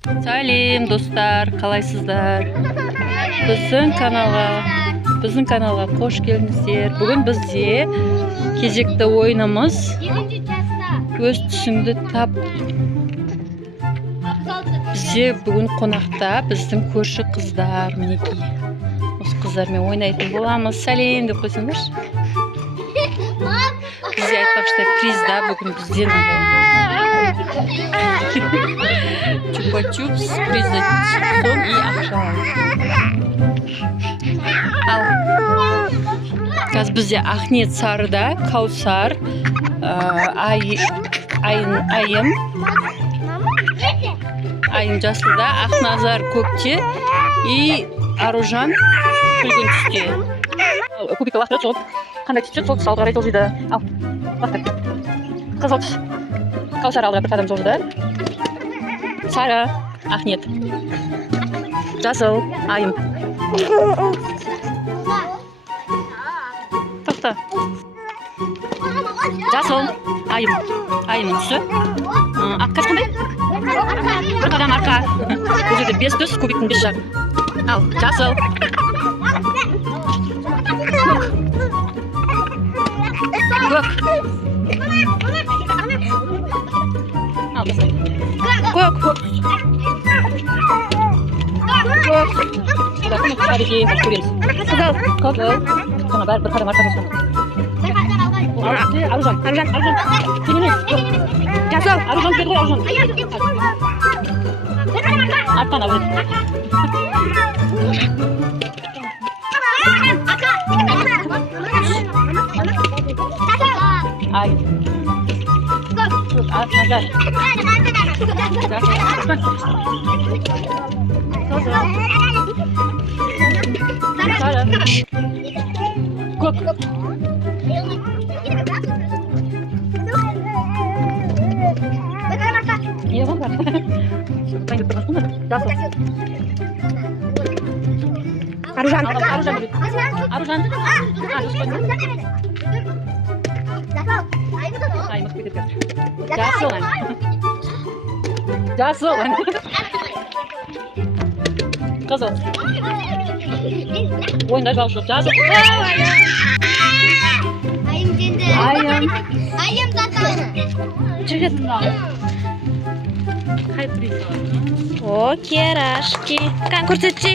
Сәлем достар, қалайсыздар? Біздің каналға қош келдіңіздер. Бүгін бізде кезекті ойынымыз өз түсіңді тап. Бізде бүгін қонақта біздің көрші қыздар, мінекей. Осы қыздармен ойнайтын боламыз. Сәлем деп қойсаңдаршы. Бізде айтпақшы призда бүгін бізден чупа-чупс, призда телефон и ақша. Ал қазір бізде Ахмет Сарыда, Каусар, Айым жасылда, Ақназар көкте и Аружан күлгін түсте. Кубикті лақтырып соғып, қандай түсет сол тұсалға қарай жылжиды. Ал, лақтыр. Қызыл түс. Каусар алдыға бір қадам жылжыды. Сары, Ахмет. Жасыл, Айым. Тоқта. Жасыл, Айым. Айымның түсі. Аққаш қандай? Бір қадам арқа. Бұл жерде 5 түс, кубиктің 5 жақ. Ал, жасыл. Көк. Ал, жасыл. Көк. Қызыл. Қызыл. Жаңа бәрі бір қадам арқа жасқан. Аружан. Сенемен. Жасыл. Аружан келді ғой, Аружан. Арттан Аружан. Ай. Назар. Сары. Көк. Не var var. Arужан. Жасыл. Қызыл. Ойында жауыз жоқ. Жасыл. Айым жігіт. О, керашки. Қан көрсетші.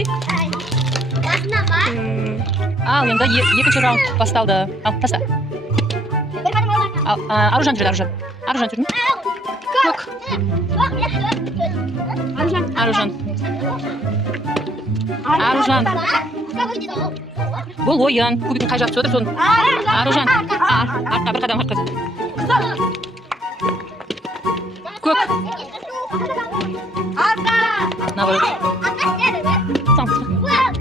Ал, енді екінші раунд басталды. Ал, таста. Аружан жүрді, Аружан. Аружан жүрді. Көк. Аружан. Бұл ойын. Кубиктің қай жақ түсіп отыр соны. Аружан. Артқа бір қадам артқа. Көк. Наоборот.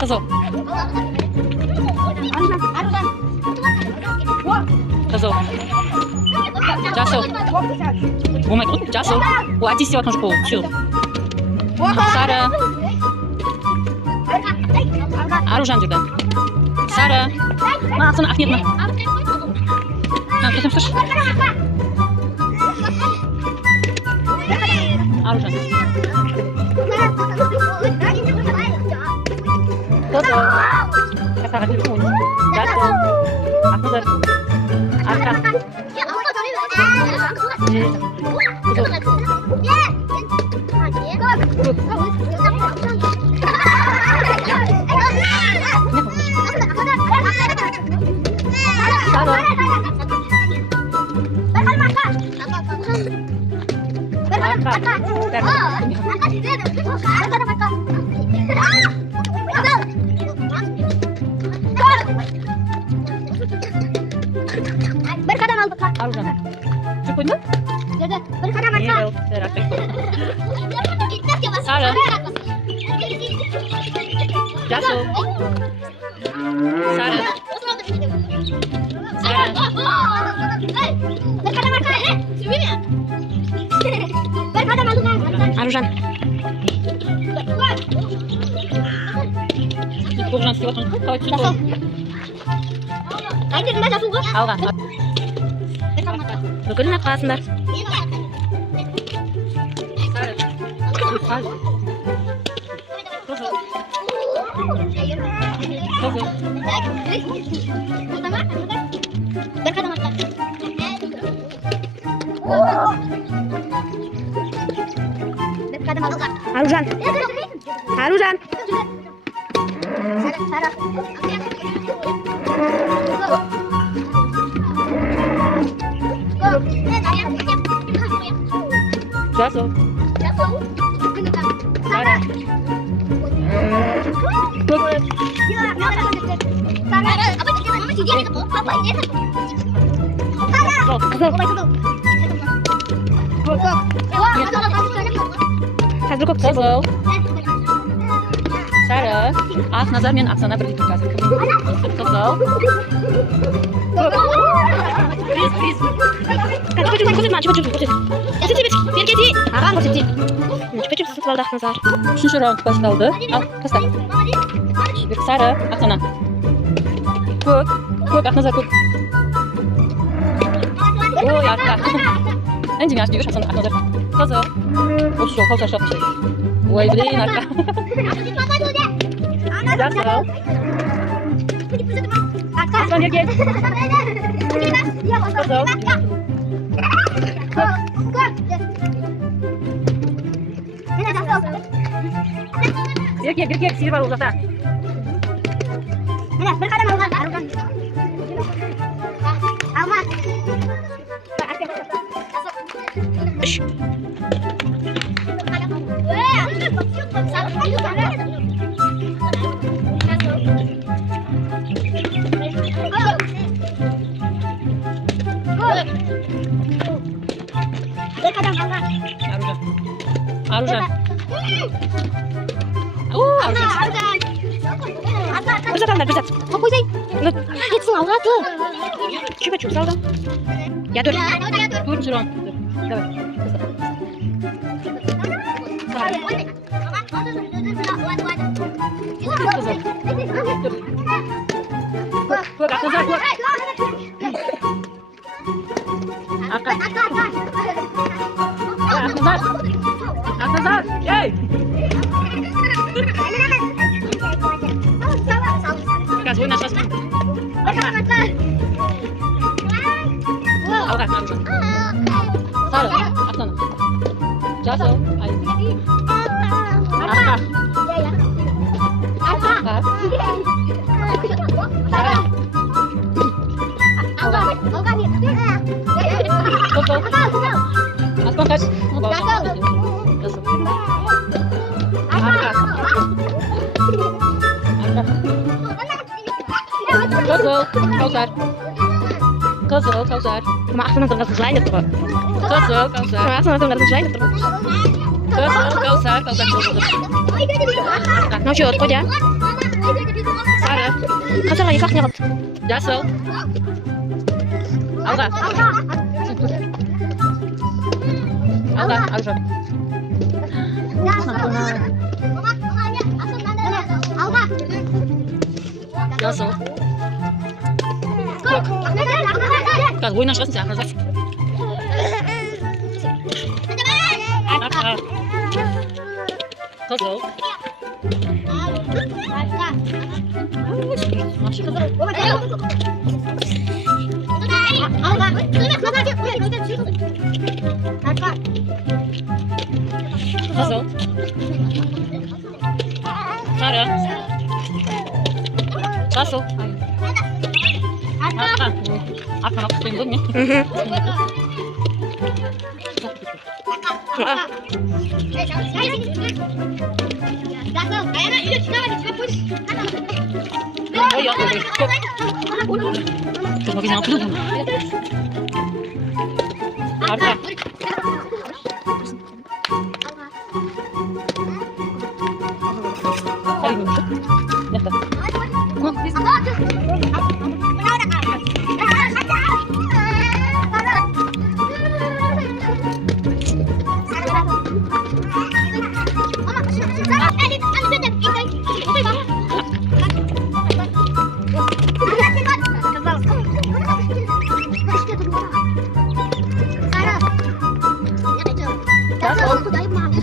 Қызыл. Қызыл. Жасыл. Болмайды ғой, жасыл. Ол әтес деп атқан жоқ ол. Сары. Аружан жүрді. Сары. Ақсыны Ахмет ма? Көсем тұршы. Аружан. Қызыл. Жасыл. Ақназар. Арқа. Berkadam aldık. Arужан. Çok oyunu? Berkadam arka. Sarı. Жасыл. Sarı. Berkadam arka. Berkadam aldık. Arужан. Arужан істеп отырмыз. Жасыл. Қайдың ба жасыл ғой? Алға. Бүкілін атқасындар. Aruzan. Aruzan. Jatuh. Sarah. Hazır kokusu. Kızıl. Sarah. Aknazar men Oksana bir yutup kazık. Kızıl. Üçüncü round başlandı. Al, kasta. Sarah, Oksana. Kök. Kök, Aknazar kök. Oy, arka. Anjing yaşlı yürüyüş Oksana, Aknazar. Kızıl. Osu, kalça şap şey. Oy, bileyin arka. Jatuh. Aslan gel gel. Kızıl. Gel, sihir var uzakta. Aruzan. Bersat. Kok sih? Itu aurat tuh. Coba coba saldo. Ya dur. Dur, Suron. Давай. Kök, Aknazar kök. Aknazar, hey. Kas, oyna şas. Alga, Aruzan. Sarah, Oksana. Jatuh. Ayo. Arka. Sarah. Kızıl. Aslan kaç. Kızıl. Arka. Kızıl. Kausar. Kızıl, Kausar. Sama Aksan'a tengah selain itu. Kızıl, Kausar. Sama Aksan'a tengah selain itu. Kızıl, Kausar. Nah, shoot aja. Sarah. Kausar lagi kaknya. Jatuh. Alga. Alga, Aruzan. Jatuh. Kas, oyna şas ya, Aknazar. Arka. Kızıl. Kızıl. Sarah. Jatuh. Arka. Arka nak tembok nih. Oh ya, terus bisa ngapain? Arka.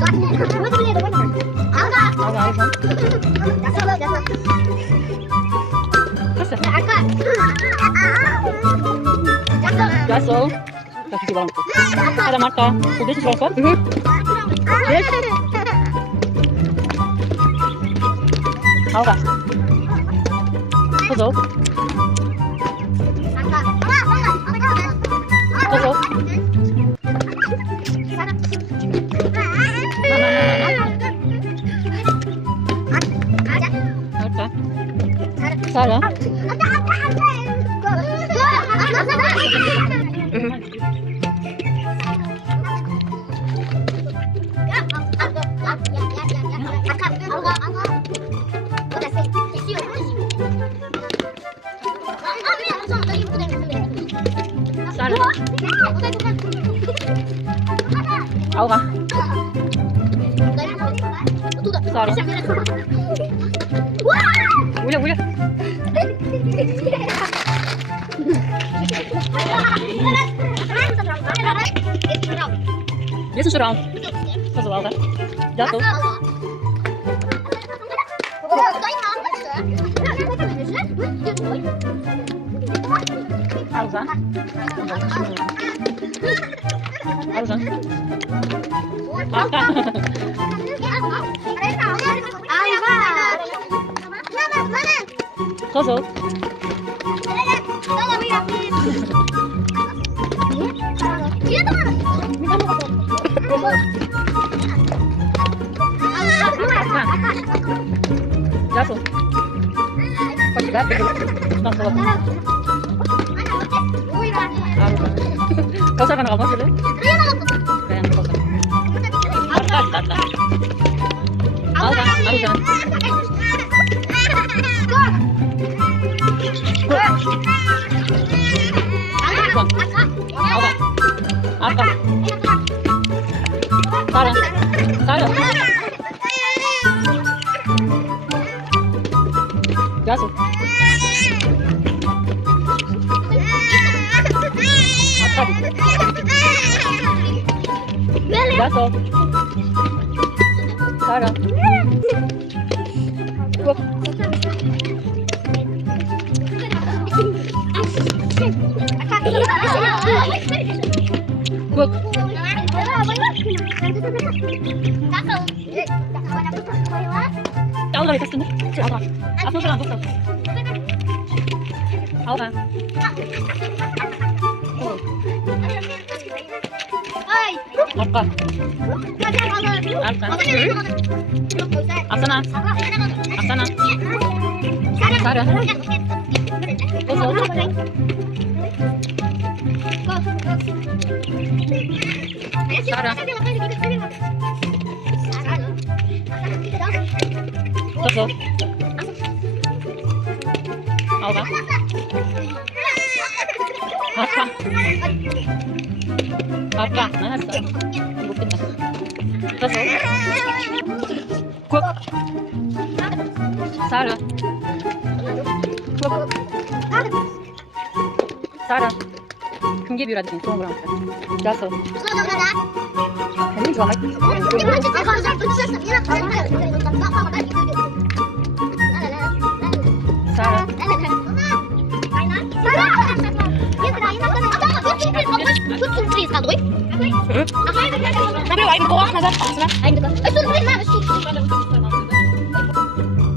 Alga Arujhan. Kasih. Gasol. Kasih di bawah. Ada Marta. Sudah sih transfer? Yes. Alga. Kozol. Kozol. Marta. Sarah. Alga. Sarah. Udah. Dia susurau. Kozol Alga. Jatuh. Arujhan. Arujhan. Marta. Kozol. Jatuh. Kok juga begitu? Langsung. Arujhan. Kau siapa nama kamu dulu? Kayak kau siapa? Marta. Alga. Arujhan. Alga. Arka. Sarah. Jatuh. Jatuh. Sarah. Guk. Alga itu sini. Alga. Aku bilang guk. Alga. Arka. Aksana. Sarah. Kozol. Sarah. Kozol. Alga. Arka. Mana sih? Bukin lah. Kozol. Guk. Sarah. Guk. Sarah. Kimge bir adet son bıraktı. Jatuh. Ini juga Sarah.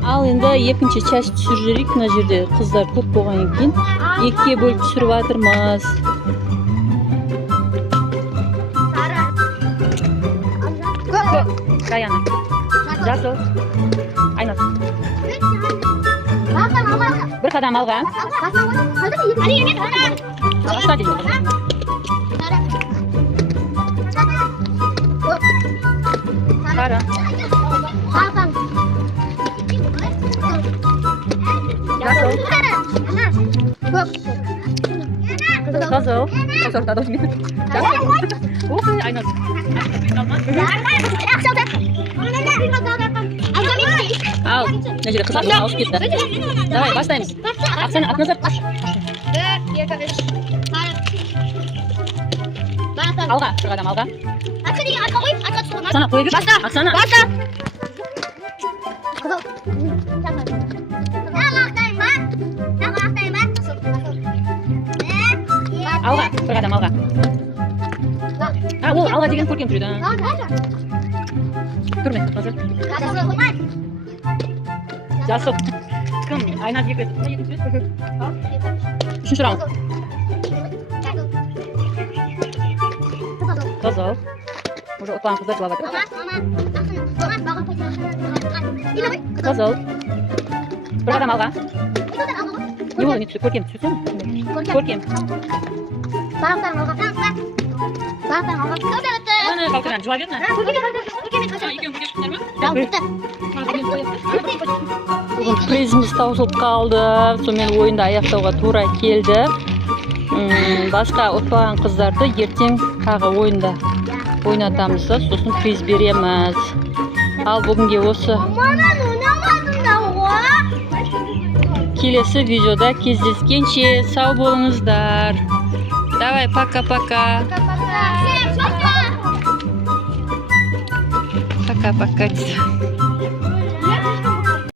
Ал енді екінші часть түсірерік. Мына жерде қыздар көп болғаннан кейін екіге бөліп түсіріп жатырмыз. Dayana. Jatuh. Aynur. Bir qadam Alga. Boshqa deydi. Qara. Jatuh. Kozol. Kozol taruh sini. Jatuh. Aynur. Al, ne jadi kesal aus kita. Давай, бастаймыз. Аксана, ат назар. Алға, бір қадам алға. Оксана қоя бер. Баста. Оксана. Баста. Алға. Бір қадам алға. Ол алға деген көркем жүреді. Көрме. Қазір. Жасыл. Кім? Айназ екі. Үшінші раунд. Қызыл. Уже ұтпаған қыздар жылап жатыр. Қызыл. Бір қадам алға. Не болды, не түсі? Көркем түсірсен? Көркем. Оны қалтырған жылап еді ме? Бүгін призіміз таусылып қалды. Сонымен ойынды аяқтауға тура келді. Басқа ұтпаған қыздарды ертең тағы ойында ойнатамыз, сосын приз береміз. Ал бүгінге осы. Келесі видеода кездескенше сау болыңыздар. Давай, пока-пока. Пока-пока.